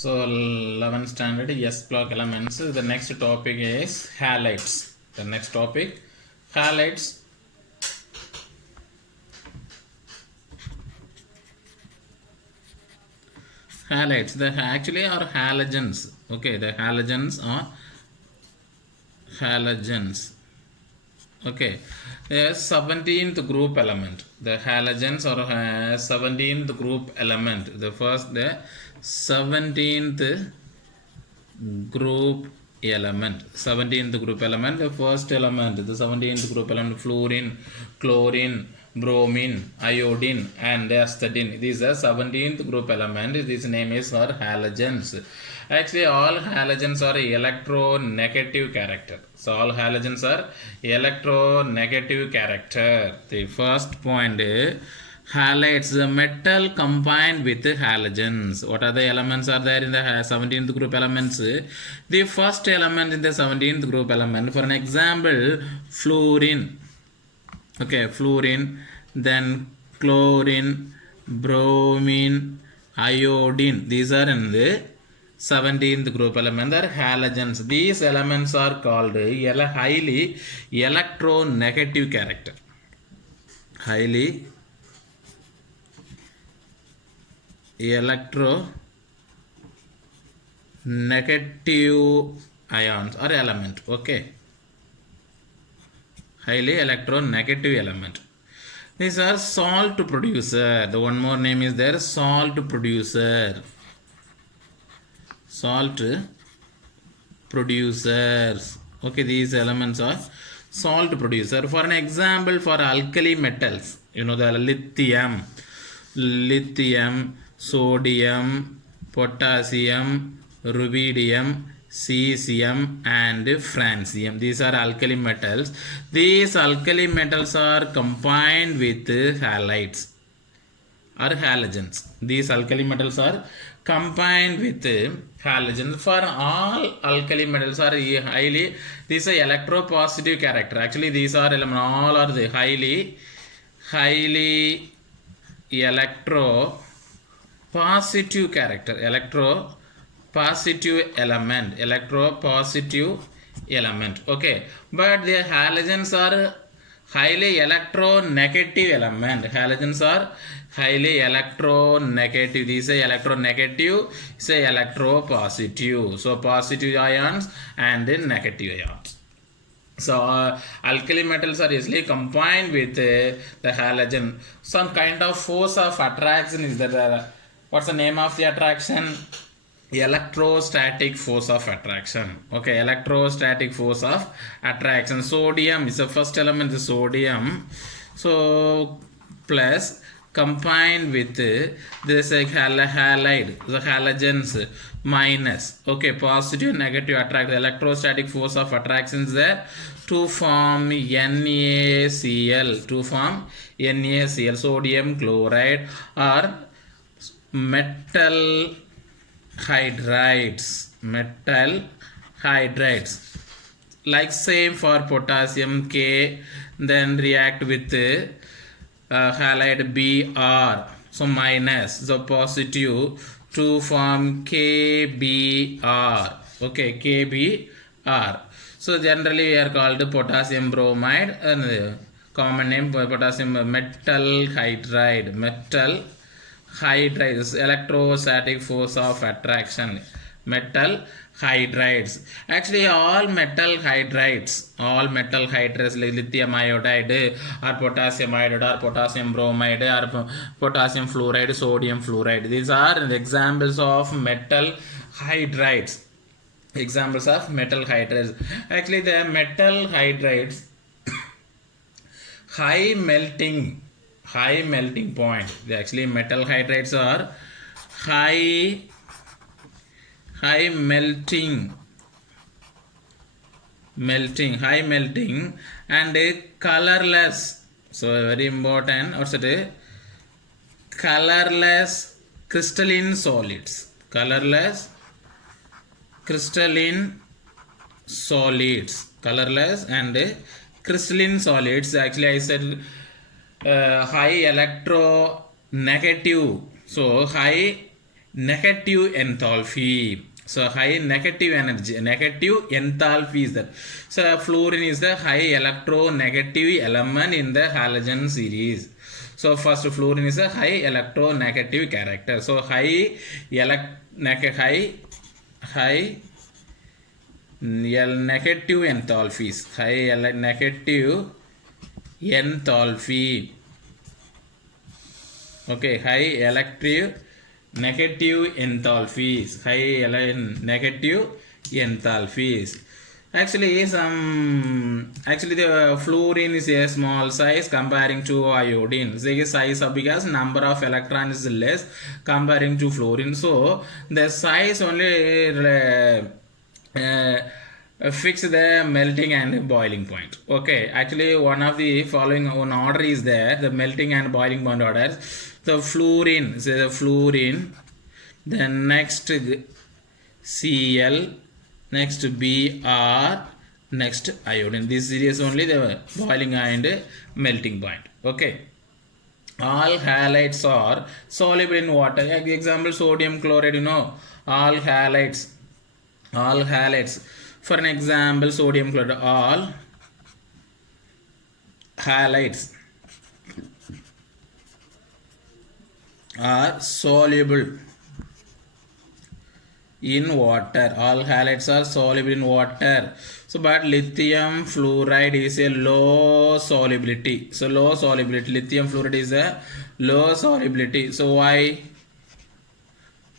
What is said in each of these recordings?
So 11th standard S block elements. The next topic is halides. The next topic halides. Halides. The actually are halogens. Okay, the halogens are halogens. Okay, the 17th group element. The halogens are 17th group element. The first, the 17th group element. 17th group element, the first element, the 17th group element, fluorine, chlorine, bromine, iodine, and astatine. These are 17th group element. This name is for halogens. Actually, all halogens are electronegative character. So all halogens are electronegative character. The first point, halides, the metal combined with halogens. What are the elements are there in the 17th group elements? The first element in the 17th group element, for an example, fluorine. Okay, fluorine, then chlorine, bromine, iodine. These are in the 17th group element. They are halogens. These elements are called highly electronegative character. Highly electronegative ions or element. Okay, highly electronegative element. These are salt producer. The one more name is there, salt producer. Salt producers. Okay, these elements are salt producer. For an example, for alkali metals, you know, the lithium, sodium, potassium, rubidium, cesium, and francium. These are alkali metals. These alkali metals are combined with halides or halogens. These alkali metals are combined with halogens. For all alkali metals are highly, these are electropositive character. Actually, these are all are the highly electropositive character. Electropositive element. Okay, but the halogens are highly electronegative element. Halogens are highly electronegative. These are electronegative, say electropositive. So positive ions and negative ions. So alkali metals are easily combined with the halogen. Some kind of force of attraction is there. What's the name of the attraction? Electrostatic force of attraction. Okay, electrostatic force of attraction. Sodium is the first element, the sodium. So plus combined with this halide, the halogens minus. Okay, positive negative attract. The electrostatic force of attraction is there to form NaCl. To form NaCl, sodium chloride or metal hydrides. Like same for potassium K, then react with halide Br, so minus, so positive to form KBr. Okay, KBr. So generally we are called potassium bromide, and common name potassium metal hydride. Electrostatic force of attraction, metal hydrides. Actually, all metal hydrides like lithium iodide or potassium iodide or potassium bromide or potassium fluoride, sodium fluoride, these are examples of metal hydrides. Actually, the metal hydrides high melting point. Actually, metal hydrides are high melting and colorless. So very important. What's it? Colorless crystalline solids. Colorless and crystalline solids. Actually, I said high electronegative. So high negative enthalpy. So high negative energy, negative enthalpy is that. So fluorine is the high electronegative element in the halogen series. So first fluorine is a high electronegative character. So high negative enthalpies, negative enthalpy. Okay, high negative enthalpies, negative enthalpies. Actually the fluorine is a small size comparing to iodine. The size of, because number of electrons is less comparing to fluorine, so the size only fix the melting and boiling point. Okay, actually one of the following one order is there, the melting and boiling point orders. The fluorine, say the fluorine, then next Cl, next Br, next iodine. This is only the boiling and melting point. Okay, all halides are soluble in water. Example, sodium chloride, you know, all halides. For an example, sodium chloride, all halides are soluble in water. All halides are soluble in water. So but lithium fluoride is a low solubility. So low solubility, lithium fluoride is a low solubility. So why?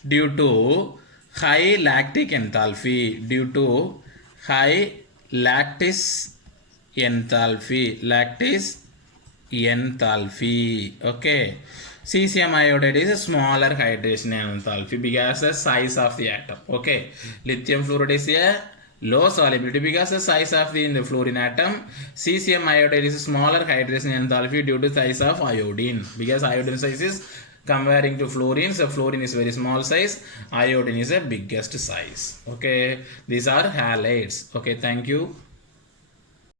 Due to high lactic enthalpy, due to high lattice enthalpy, okay. Cesium iodide is a smaller hydration enthalpy because the size of the atom. Okay, lithium fluoride is a low solubility because the size of the in the fluorine atom. Cesium iodide is a smaller hydration enthalpy due to size of iodine, because iodine size is comparing to fluorine. So fluorine is very small size, iodine is a biggest size. Okay, these are halides. Okay, thank you.